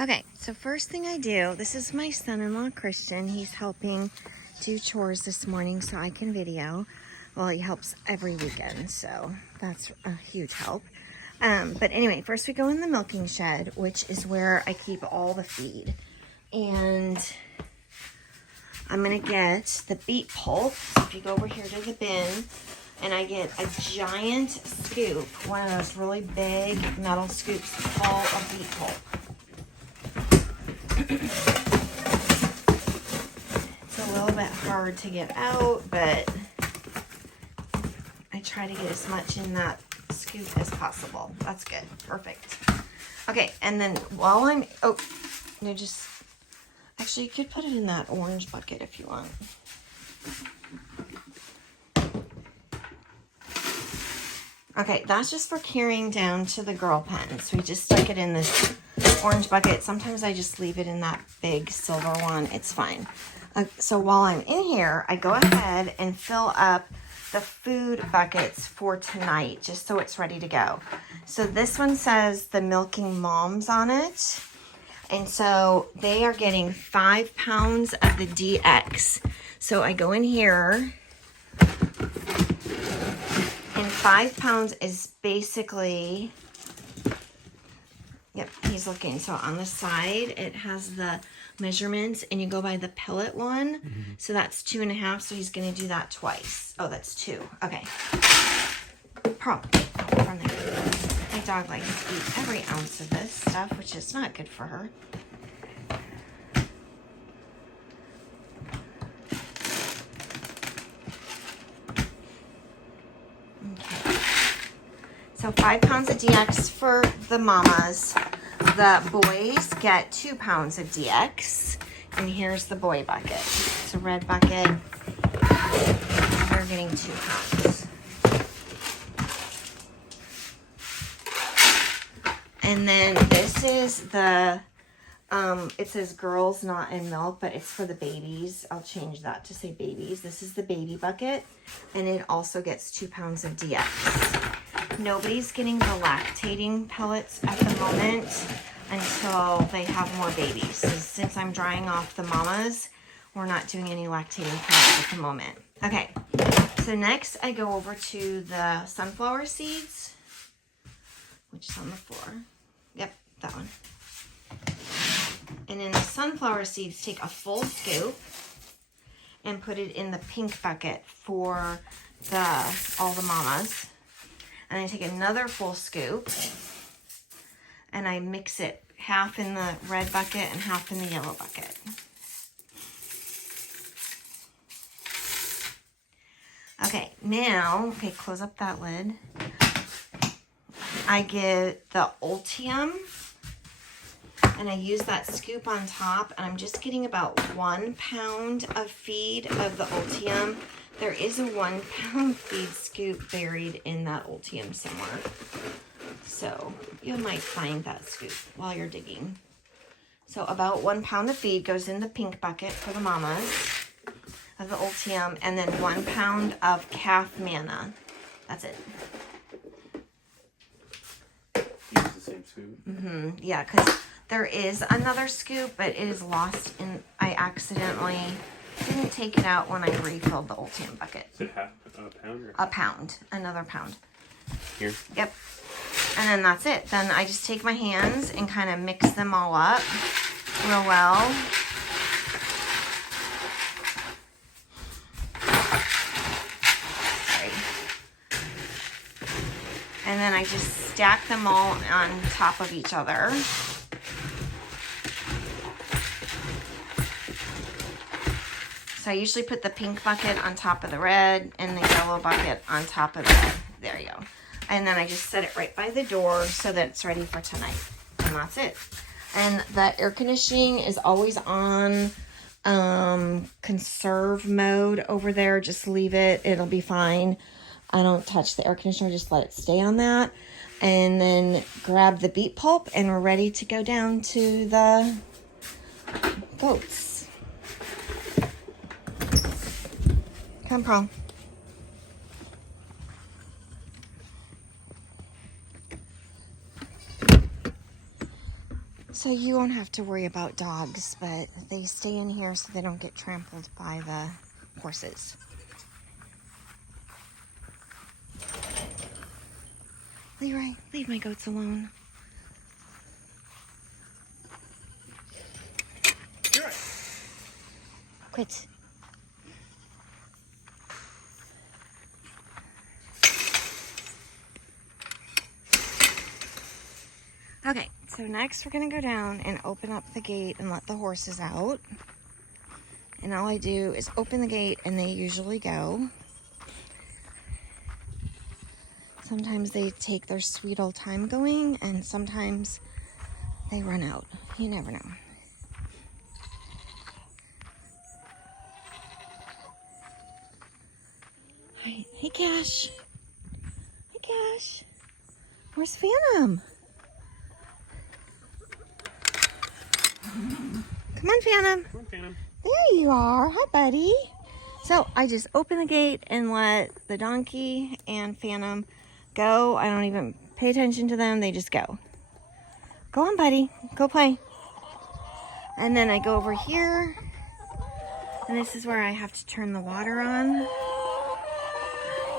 Okay, so first thing I do, this is my son-in-law, Christian. He's helping do chores this morning so I can video. Well, he helps every weekend, so that's a huge help. But anyway, first we go in the milking shed, which is where I keep all the feed. And I'm gonna get the beet pulp. So if you go over here to the bin, and I get a giant scoop, one of those really big metal scoops full of beet pulp. It's a little bit hard to get out, but I try to get as much in that scoop as possible. That's good. Perfect. Okay, and then while I'm, actually you could put it in that orange bucket if you want. Okay, that's just for carrying down to the girl pen. So we just stick it in this orange bucket. Sometimes I just leave it in that big silver one. It's fine. So while I'm in here, I go ahead and fill up the food buckets for tonight, just so it's ready to go. So this one says the Milking Moms on it. And so they are getting 5 pounds of the DX. So I go in here, and 5 pounds is basically, yep, he's looking. So on the side, it has the measurements, and you go by the pellet one. Mm-hmm. So that's 2.5. So he's going to do that twice. Oh, that's 2. Okay. Pearl, from there. My dog likes to eat every ounce of this stuff, which is not good for her. Okay. So 5 pounds of DX for the mamas. The boys get 2 pounds of DX. And here's the boy bucket. It's a red bucket. They're getting 2 pounds. And then this is the, it says girls not in milk, but it's for the babies. I'll change that to say babies. This is the baby bucket, and it also gets 2 pounds of DX. Nobody's getting the lactating pellets at the moment until they have more babies. So since I'm drying off the mamas, we're not doing any lactating pellets at the moment. Okay, so next I go over to the sunflower seeds, which is on the floor. Yep, that one. And then the sunflower seeds, take a full scoop and put it in the pink bucket for all the mamas. And then take another full scoop and I mix it half in the red bucket and half in the yellow bucket. Okay, now, close up that lid. I get the Ultium, and I use that scoop on top, and I'm just getting about 1 pound of feed of the Ultium. There is a 1 pound feed scoop buried in that Ultium somewhere. So you might find that scoop while you're digging. So about 1 pound of feed goes in the pink bucket for the mamas of the Ultium, and then 1 pound of calf manna. That's it. Use the same scoop? Mm-hmm. Yeah, because there is another scoop, but it is lost in, I accidentally didn't take it out when I refilled the Ultium bucket. Is it half a pound? Or? A pound. Another pound. Here? Yep. And then that's it. Then I just take my hands and kind of mix them all up real well. Sorry. And then I just stack them all on top of each other. So I usually put the pink bucket on top of the red and the yellow bucket on top of the red. There you go. And then I just set it right by the door so that it's ready for tonight. And that's it. And the air conditioning is always on conserve mode over there. Just leave it. It'll be fine. I don't touch the air conditioner. Just let it stay on that. And then grab the beet pulp and we're ready to go down to the goats. Come, Pearl. So you won't have to worry about dogs, but they stay in here so they don't get trampled by the horses. Leroy, leave my goats alone. Quit. Okay, so next we're gonna go down and open up the gate and let the horses out. And all I do is open the gate and they usually go. Sometimes they take their sweet old time going and sometimes they run out. You never know. Hi. Hey, Cash. Hey, Cash. Where's Phantom? Come on, Phantom. Come on, Phantom. There you are. Hi, buddy. So I just open the gate and let the donkey and Phantom go. I don't even pay attention to them. They just go. Go on, buddy. Go play. And then I go over here. And this is where I have to turn the water on.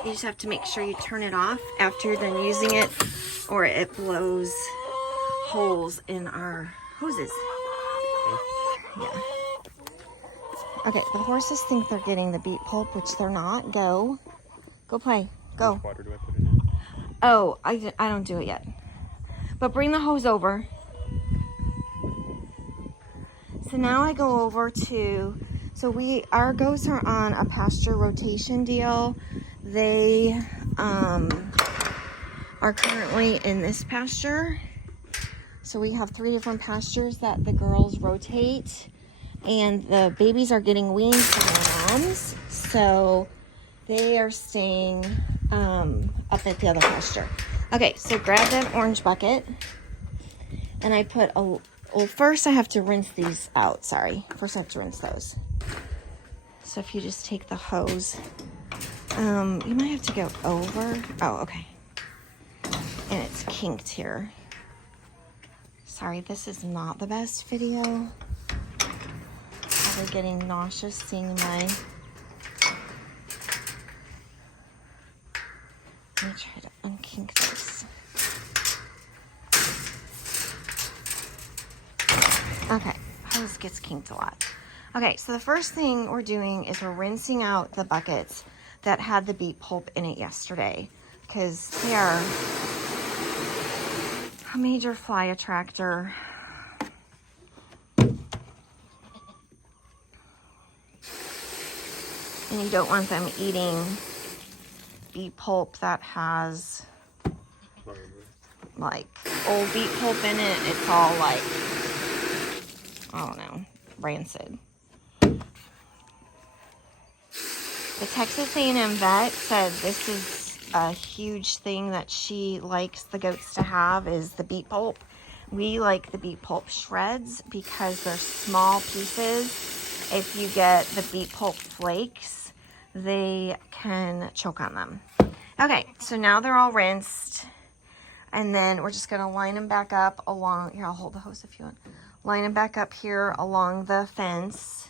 You just have to make sure you turn it off after you're done using it, or it blows holes in our hoses. Yeah. Okay, the horses think they're getting the beet pulp, which they're not. Go. Go play. Go. Which water do I put in it? Oh, I don't do it yet. But bring the hose over. So now I go over to, our goats are on a pasture rotation deal. They are currently in this pasture. So we have 3 different pastures that the girls rotate. And the babies are getting weaned from their moms. So they are staying up at the other pasture. Okay, so grab that orange bucket. And I put well, first I have to rinse these out. Sorry. First I have to rinse those. So if you just take the hose, you might have to go over. Oh, okay. And it's kinked here. Sorry, this is not the best video. Probably getting nauseous seeing my... Let me try to unkink this. Okay, hose gets kinked a lot. Okay, so the first thing we're doing is we're rinsing out the buckets that had the beet pulp in it yesterday, because they are a major fly attractor. And you don't want them eating beet pulp that has like old beet pulp in it. It's all like, I don't know, rancid. The Texas A&M vet said this is a huge thing that she likes the goats to have is the beet pulp. We like the beet pulp shreds because they're small pieces. If you get the beet pulp flakes, they can choke on them. Okay, so now they're all rinsed. And then we're just going to line them back up along, here, I'll hold the hose if you want. Line them back up here along the fence.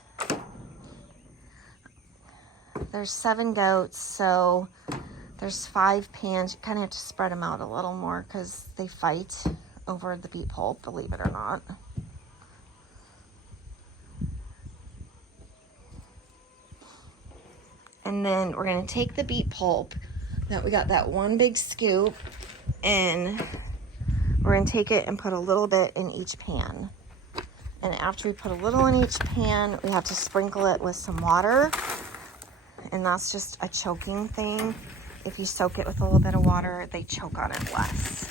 There's 7 goats, so there's 5 pans. You kind of have to spread them out a little more because they fight over the beet pulp, believe it or not. And then we're going to take the beet pulp that we got that one big scoop, and we're going to take it and put a little bit in each pan. And after we put a little in each pan, we have to sprinkle it with some water. And that's just a choking thing. If you soak it with a little bit of water, they choke on it less.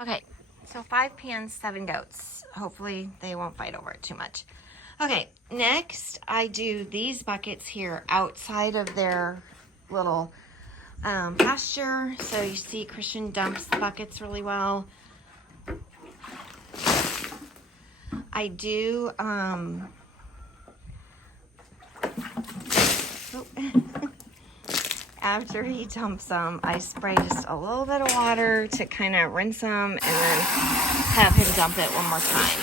Okay, so 5 pans, 7 goats. Hopefully they won't fight over it too much. Okay, next I do these buckets here outside of their little pasture. So you see Christian dumps the buckets really well. I do, After he dumps them, I spray just a little bit of water to kind of rinse them and then have him dump it one more time.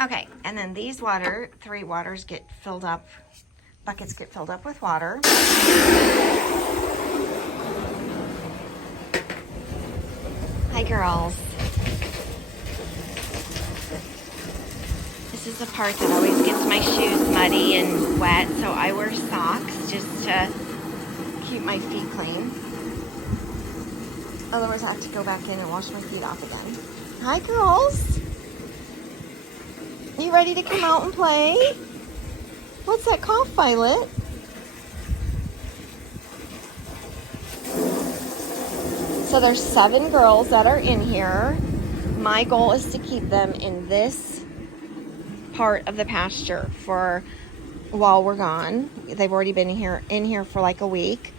Okay, and then these three buckets get filled up with water. Hi, girls. This is the part that always gets my shoes muddy and wet, so I wear socks just to keep my feet clean. Otherwise, I have to go back in and wash my feet off again. Hi, girls. You ready to come out and play? What's that cough, Violet? So there's 7 girls that are in here. My goal is to keep them in this part of the pasture for while we're gone. They've already been in here for like a week.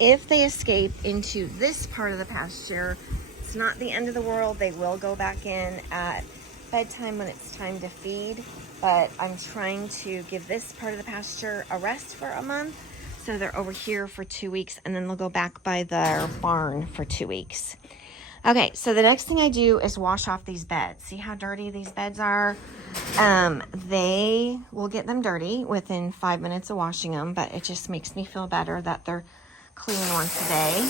If they escape into this part of the pasture, it's not the end of the world. They will go back in at bedtime when it's time to feed, but I'm trying to give this part of the pasture a rest for a month. So they're over here for 2 weeks, and then they'll go back by their barn for 2 weeks. Okay, so the next thing I do is wash off these beds. See how dirty these beds are? They will get them dirty within 5 minutes of washing them, but it just makes me feel better that they're clean once a day.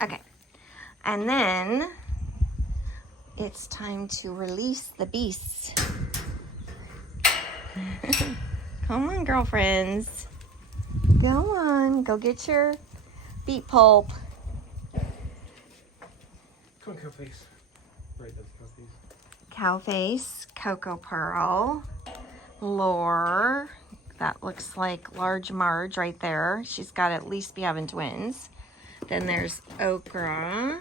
Okay, and then it's time to release the beasts. Come on, girlfriends. Go on, go get your beet pulp. Come on, cow face. Right, that's cow face. Cow face, Cocoa Pearl, Lore. That looks like Large Marge right there. She's got to at least be having twins. Then there's Okra,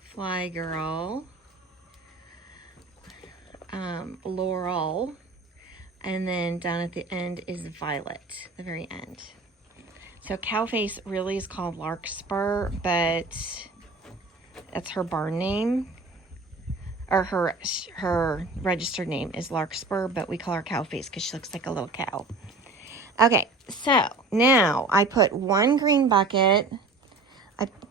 Fly Girl, Laurel, and then down at the end is Violet, the very end. So Cowface really is called Larkspur, but that's her barn name, or her registered name is Larkspur, but we call her Cowface because she looks like a little cow. Okay, so now I put one green bucket,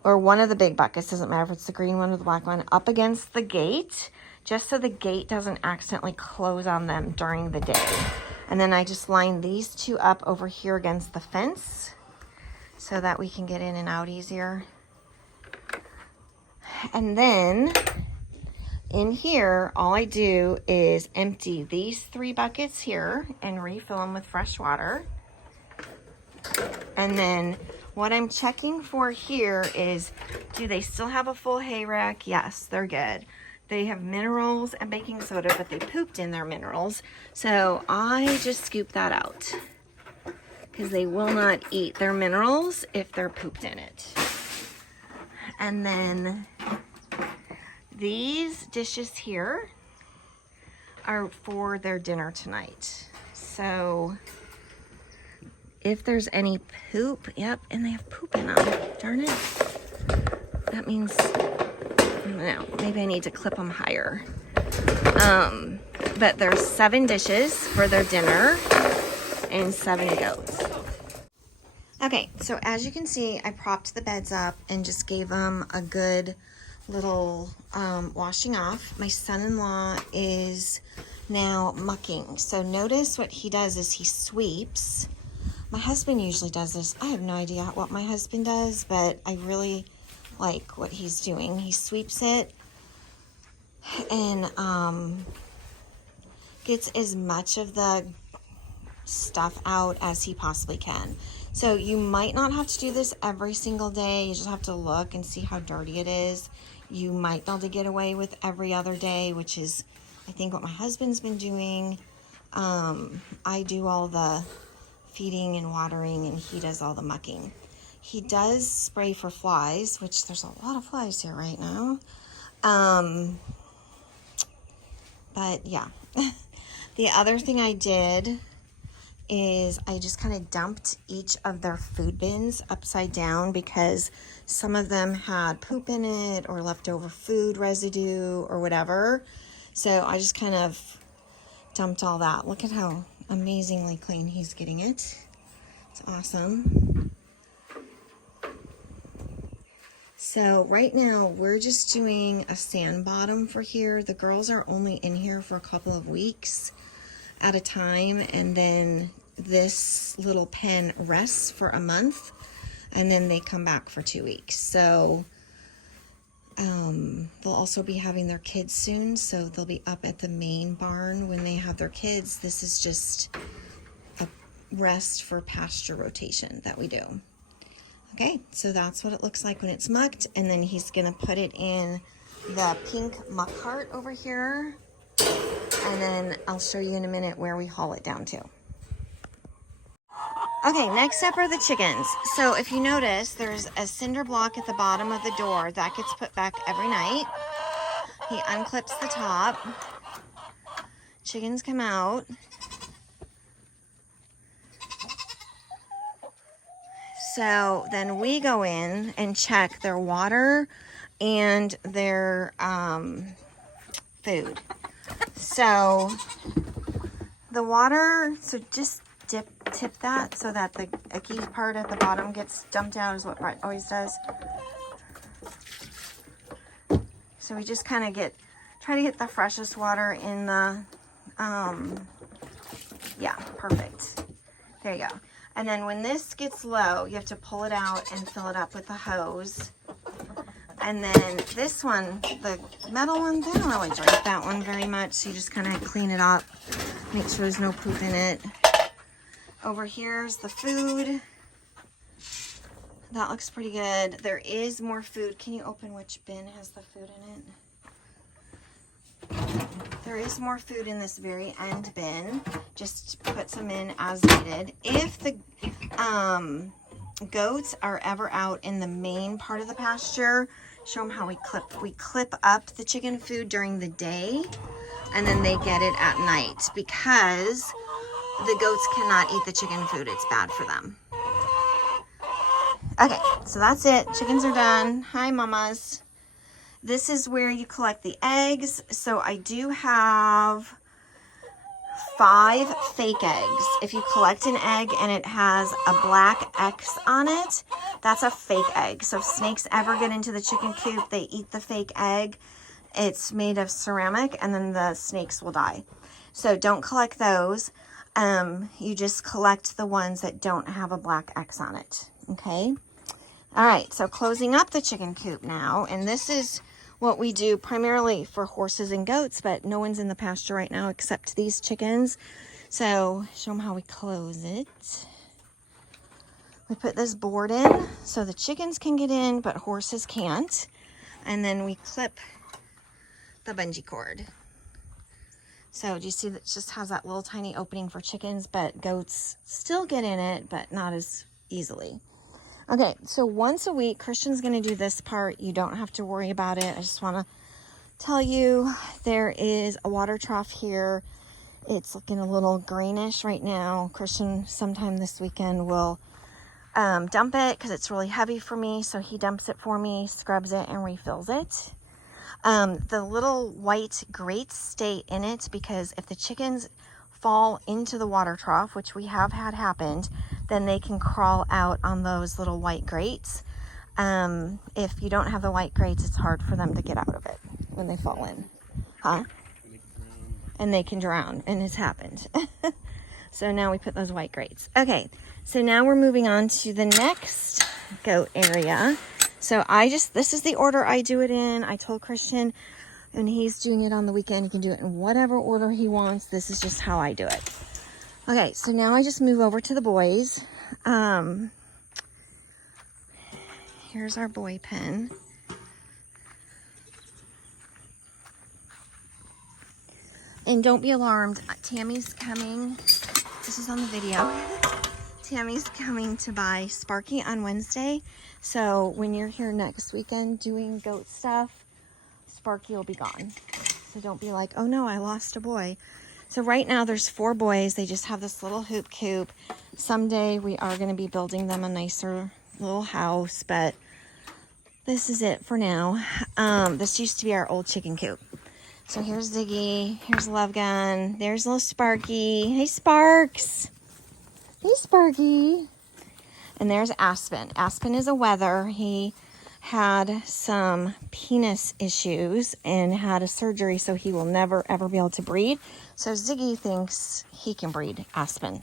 or one of the big buckets, doesn't matter if it's the green one or the black one, up against the gate, just so the gate doesn't accidentally close on them during the day. And then I just line these 2 up over here against the fence so that we can get in and out easier. And then in here, all I do is empty these 3 buckets here and refill them with fresh water. And then what I'm checking for here is, do they still have a full hay rack? Yes, they're good. They have minerals and baking soda, but they pooped in their minerals. So I just scoop that out because they will not eat their minerals if they're pooped in it. And then these dishes here are for their dinner tonight. So if there's any poop, yep, and they have poop in them, darn it. That means, no, maybe I need to clip them higher. But there's 7 dishes for their dinner and 7 goats. Okay, so as you can see, I propped the beds up and just gave them a good little washing off. My son-in-law is now mucking. So notice what he does is he sweeps. My husband usually does this. I have no idea what my husband does, but I really like what he's doing. He sweeps it and gets as much of the stuff out as he possibly can. So you might not have to do this every single day. You just have to look and see how dirty it is. You might be able to get away with every other day, which is, I think, what my husband's been doing. I do all the feeding and watering, and he does all the mucking. He does spray for flies, which there's a lot of flies here right now. But yeah. The other thing I did is I just kind of dumped each of their food bins upside down because some of them had poop in it or leftover food residue or whatever. So I just kind of dumped all that. Look at how amazingly clean he's getting it. It's awesome. So right now we're just doing a sand bottom for here. The girls are only in here for a couple of weeks at a time, and then this little pen rests for a month, and then they come back for 2 weeks. So they'll also be having their kids soon, so they'll be up at the main barn when they have their kids. This is just a rest for pasture rotation that we do. Okay, so that's what it looks like when it's mucked, and then he's gonna put it in the pink muck cart over here, and then I'll show you in a minute where we haul it down to. Okay, next up are the chickens. So if you notice, there's a cinder block at the bottom of the door that gets put back every night. He unclips the top. Chickens come out. So then we go in and check their water and their food. So the water, so just tip that so that the icky part at the bottom gets dumped out, is what Brett always does. So we just kind of try to get the freshest water in the, yeah, perfect. There you go. And then when this gets low, you have to pull it out and fill it up with the hose. And then this one, the metal one, they don't really drink that one very much. So you just kind of clean it up, make sure there's no poop in it. Over here's the food. That looks pretty good. There is more food. Can you open which bin has the food in it? There is more food in this very end bin. Just put some in as needed. If the goats are ever out in the main part of the pasture, show them how we clip up the chicken food during the day, and then they get it at night, because the goats cannot eat the chicken food. It's bad for them. Okay, so that's it. Chickens are done. Hi, mamas. This is where you collect the eggs. So I do have 5 fake eggs. If you collect an egg and it has a black X on it, that's a fake egg. So if snakes ever get into the chicken coop, they eat the fake egg. It's made of ceramic, and then the snakes will die. So don't collect those. You just collect the ones that don't have a black X on it. Okay. All right. So closing up the chicken coop now, and this is what we do primarily for horses and goats, but no one's in the pasture right now except these chickens. So show them how we close it. We put this board in so the chickens can get in, but horses can't. And then we clip the bungee cord. So do you see that it just has that little tiny opening for chickens, but goats still get in it, but not as easily. Okay, so once a week, Christian's going to do this part. You don't have to worry about it. I just want to tell you there is a water trough here. It's looking a little greenish right now. Christian sometime this weekend will dump it because it's really heavy for me. So he dumps it for me, scrubs it, and refills it. The little white grates stay in it because if the chickens fall into the water trough, which we have had happened, then they can crawl out on those little white grates. If you don't have the white grates, it's hard for them to get out of it when they fall in. Huh? And they can drown, and it's happened. So now we put those white grates. Okay, so now we're moving on to the next goat area. So this is the order I do it in. I told Christian, and he's doing it on the weekend. He can do it in whatever order he wants. This is just how I do it. Okay, so now I just move over to the boys. Here's our boy pen. And don't be alarmed. Tammy's coming. This is on the video. Tammy's coming to buy Sparky on Wednesday. So when you're here next weekend doing goat stuff, Sparky will be gone. So don't be like, oh no, I lost a boy. So right now there's 4 boys. They just have this little hoop coop. Someday we are going to be building them a nicer little house, but this is it for now. This used to be our old chicken coop. So here's Ziggy, here's Love Gun, there's little Sparky. Hey Sparks. Hey Sparky. And there's Aspen. Aspen is a wether. He had some penis issues and had a surgery, so he will never ever be able to breed. So Ziggy thinks he can breed Aspen,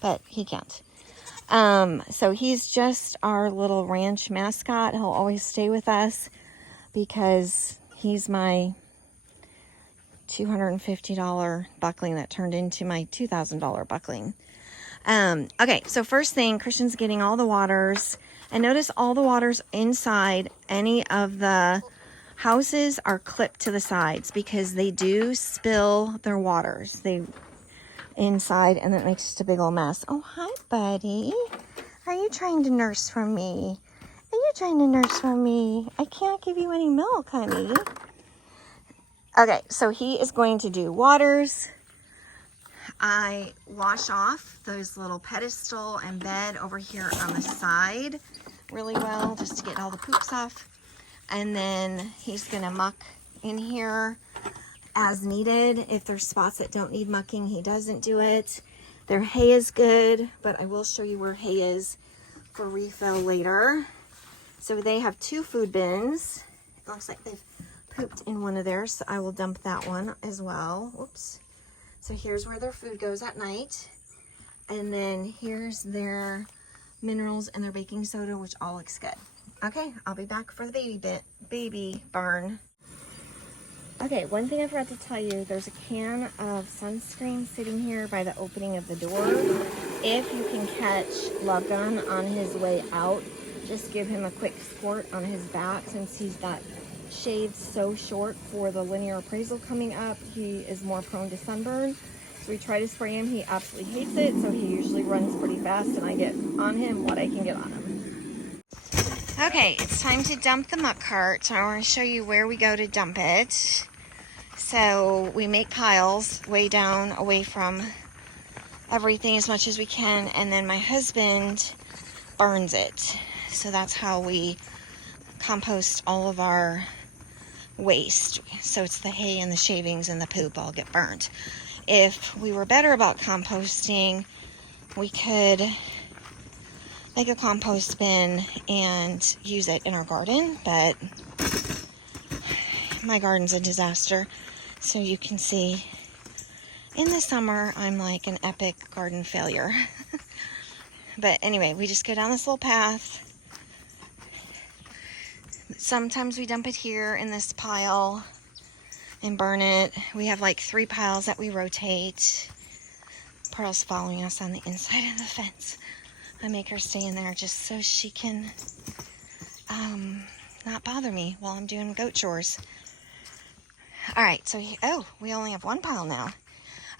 but he can't. So he's just our little ranch mascot. He'll always stay with us because he's my $250 buckling that turned into my $2,000 buckling. Okay, so first thing, Christian's getting all the waters. And notice all the waters inside any of the houses are clipped to the sides because they do spill their waters. They inside, and that makes just a big old mess. Oh, hi, buddy. Are you trying to nurse from me? Are you trying to nurse from me? I can't give you any milk, honey. Okay, so he is going to do waters. I wash off those little pedestal and bed over here on the side really well just to get all the poops off. And then he's going to muck in here as needed. If there's spots that don't need mucking, he doesn't do it. Their hay is good, but I will show you where hay is for refill later. So they have 2 food bins. It looks like they've pooped in one of theirs, so I will dump that one as well. Whoops. So here's where their food goes at night. And then here's their minerals and their baking soda, which all looks good. Okay, I'll be back for the baby barn. Okay, one thing I forgot to tell you, there's a can of sunscreen sitting here by the opening of the door. If you can catch Love Gun on his way out, just give him a quick squirt on his back since he's got shades so short for the linear appraisal coming up. He is more prone to sunburn. So we try to spray him. He absolutely hates it, so he usually runs pretty fast and I get on him what I can get on him. Okay, it's time to dump the muck cart. I want to show you where we go to dump it. So we make piles way down away from everything as much as we can, and then my husband burns it. So that's how we compost all of our waste. So it's the hay and the shavings and the poop all get burnt. If we were better about composting, we could make a compost bin and use it in our garden, but my garden's a disaster. So you can see in the summer I'm like an epic garden failure. But anyway, we just go down this little path. Sometimes we dump it here in this pile and burn it. We have like 3 piles that we rotate. Pearl's following us on the inside of the fence. I make her stay in there just so she can not bother me while I'm doing goat chores. All right, so we only have 1 pile now.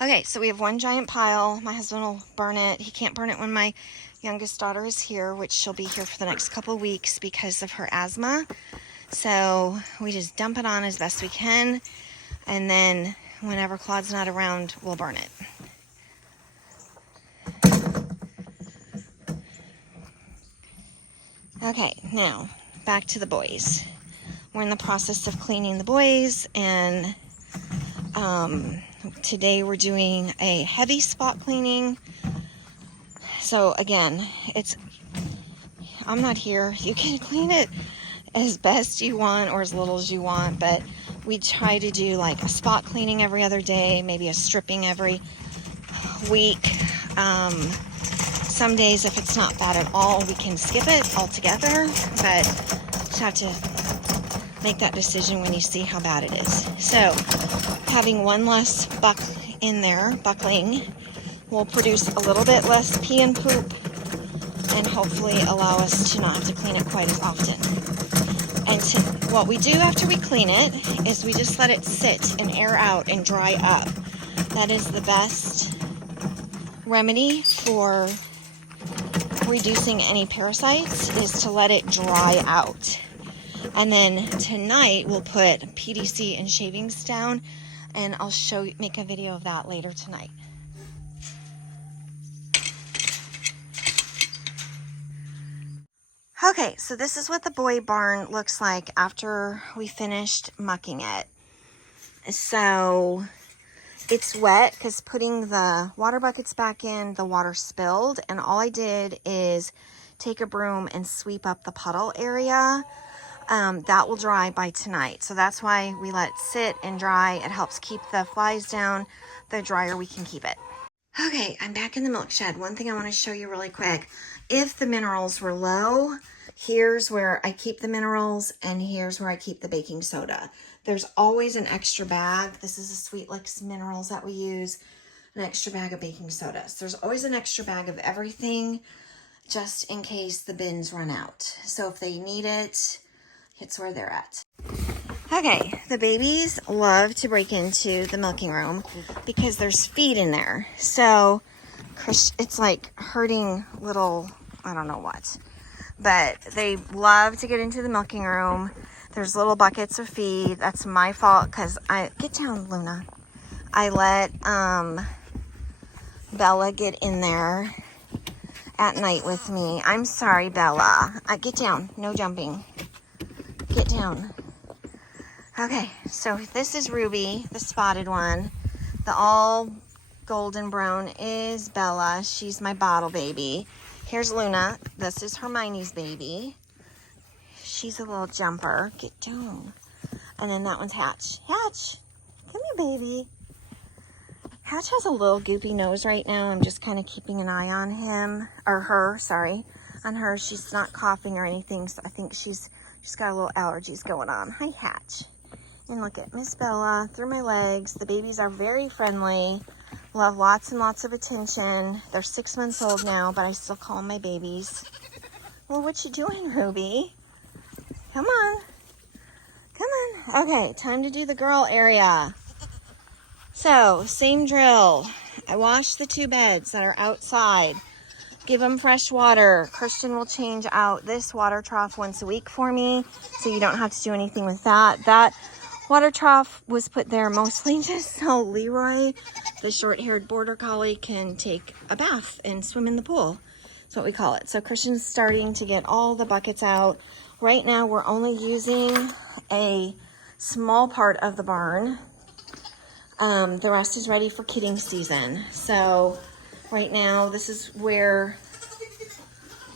Okay, so we have 1 giant pile. My husband will burn it. He can't burn it when my youngest daughter is here, which she'll be here for the next couple of weeks because of her asthma. So we just dump it on as best we can, and then whenever Claude's not around, we'll burn it. Okay, now back to the boys. We're in the process of cleaning the boys, and today we're doing a heavy spot cleaning. So again, I'm not here. You can clean it as best you want or as little as you want, but we try to do like a spot cleaning every other day, maybe a stripping every week. Some days, if it's not bad at all, we can skip it altogether, but just have to make that decision when you see how bad it is. So having 1 less buck in there, buckling, will produce a little bit less pee and poop and hopefully allow us to not have to clean it quite as often. And what we do after we clean it is we just let it sit and air out and dry up. That is the best remedy for reducing any parasites is to let it dry out. And then tonight we'll put PDC and shavings down, and I'll make a video of that later tonight. Okay, so this is what the boy barn looks like after we finished mucking it. So it's wet because putting the water buckets back in, the water spilled, and all I did is take a broom and sweep up the puddle area. That will dry by tonight. So that's why we let it sit and dry. It helps keep the flies down. The drier we can keep it. Okay, I'm back in the milk shed. One thing I want to show you really quick. If the minerals were low, here's where I keep the minerals, and here's where I keep the baking soda. There's always an extra bag. This is a Sweet Licks minerals that we use. An extra bag of baking soda. So there's always an extra bag of everything just in case the bins run out. So if they need it, it's where they're at. Okay, the babies love to break into the milking room because there's feed in there. So it's like hurting little, I don't know what. But they love to get into the milking room. There's little buckets of feed. That's my fault because get down, Luna. I let Bella get in there at night with me. I'm sorry, Bella. Get down. No jumping. Get down. Okay, so this is Ruby, the spotted one. The all golden brown is Bella. She's my bottle baby. Here's Luna. This is Hermione's baby. She's a little jumper. Get down. And then that one's Hatch. Hatch, come here, baby. Hatch has a little goopy nose right now. I'm just kind of keeping an eye on him, or her, sorry. On her, she's not coughing or anything, so I think she's got a little allergies going on. Hi, Hatch. And look at Miss Bella through my legs. The babies are very friendly. Love lots and lots of attention. They're 6 months old now, but I still call them my babies. Well, what you doing, Ruby? Come on. Come on. Okay, time to do the girl area. So, same drill. I wash the 2 beds that are outside. Give them fresh water. Christian will change out this water trough once a week for me, so you don't have to do anything with that. That water trough was put there mostly just so Leroy, the short-haired border collie, can take a bath and swim in the pool. That's what we call it. So Christian's starting to get all the buckets out. Right now we're only using a small part of the barn. The rest is ready for kidding season. So right now this is where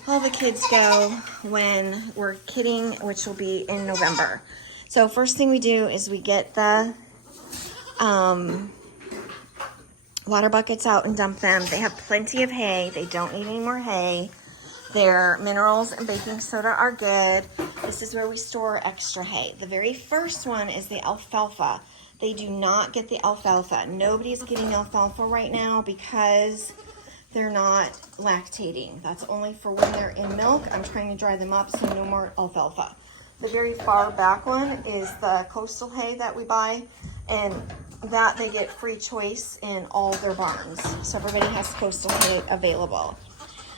all the kids go when we're kidding, which will be in November. So first thing we do is we get the water buckets out and dump them. They have plenty of hay. They don't need any more hay. Their minerals and baking soda are good. This is where we store extra hay. The very first one is the alfalfa. They do not get the alfalfa. Nobody's getting alfalfa right now because they're not lactating. That's only for when they're in milk. I'm trying to dry them up, so no more alfalfa. The very far back one is the coastal hay that we buy, and that they get free choice in all their barns. So everybody has coastal hay available.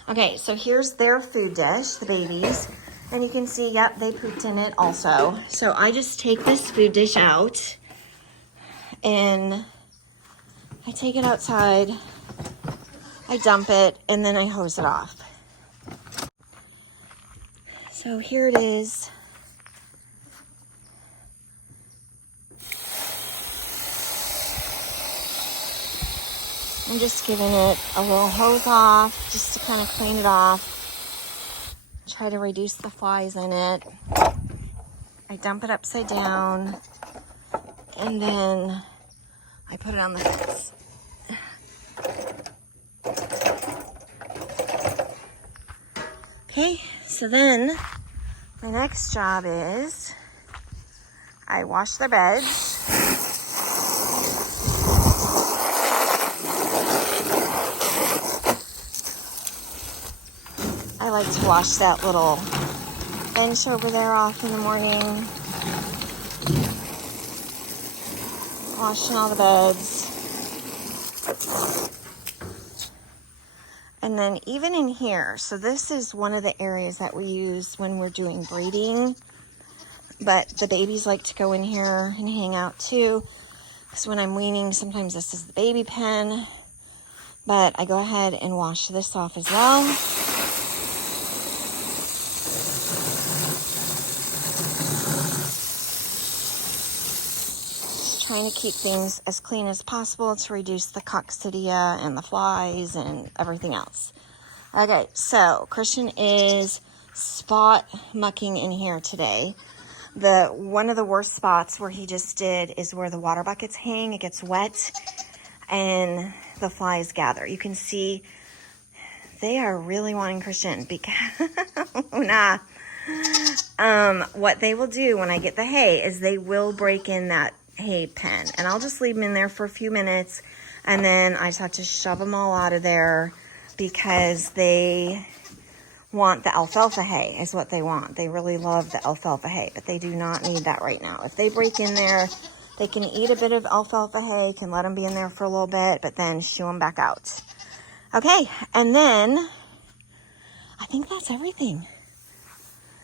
Okay, so here's their food dish, the babies. And you can see, yep, they pooped in it also. So I just take this food dish out and I take it outside, I dump it, and then I hose it off. So here it is. I'm just giving it a little hose off just to kind of clean it off. Try to reduce the flies in it. I dump it upside down and then I put it on the fence. Okay, so then my next job is I wash their beds. I like to wash that little bench over there off in the morning. Washing all the beds. And then even in here, so this is one of the areas that we use when we're doing breeding. But the babies like to go in here and hang out too. Because when I'm weaning, sometimes this is the baby pen. But I go ahead and wash this off as well. Just trying to keep things as clean as possible to reduce the coccidia and the flies and everything else. Okay, so Christian is spot mucking in here today. One of the worst spots where he just did is where the water buckets hang. It gets wet and the flies gather. You can see they are really wanting Christian because what they will do when I get the hay is they will break in that hay pen, and I'll just leave them in there for a few minutes, and then I just have to shove them all out of there because they want the alfalfa hay is what they want. They really love the alfalfa hay, but they do not need that right now. If they break in there, they can eat a bit of alfalfa hay, can let them be in there for a little bit, but then shoo them back out. Okay, and then I think that's everything.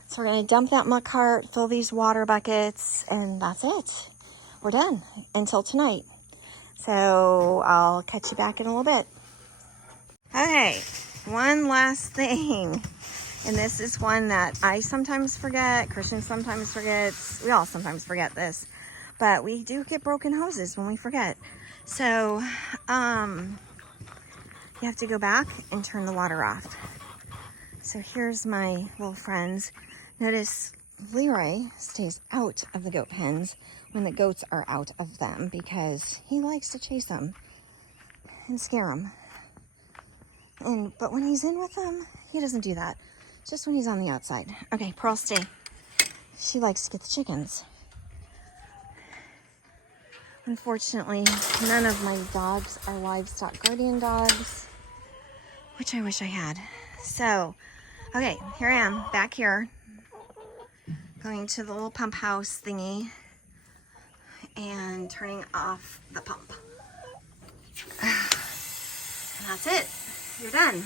So we're gonna dump that muck cart, fill these water buckets, and that's it. We're done until tonight. So I'll catch you back in a little bit. Okay, one last thing. And this is one that I sometimes forget, Christian sometimes forgets, we all sometimes forget this, but we do get broken hoses when we forget. So, you have to go back and turn the water off. So here's my little friends. Notice Leroy stays out of the goat pens when the goats are out of them because he likes to chase them and scare them. But when he's in with them, he doesn't do that. Just when he's on the outside. Okay, Pearl, stay. She likes to get the chickens. Unfortunately, none of my dogs are livestock guardian dogs, which I wish I had. So, okay, here I am, back here, going to the little pump house thingy and turning off the pump. And that's it. You're done.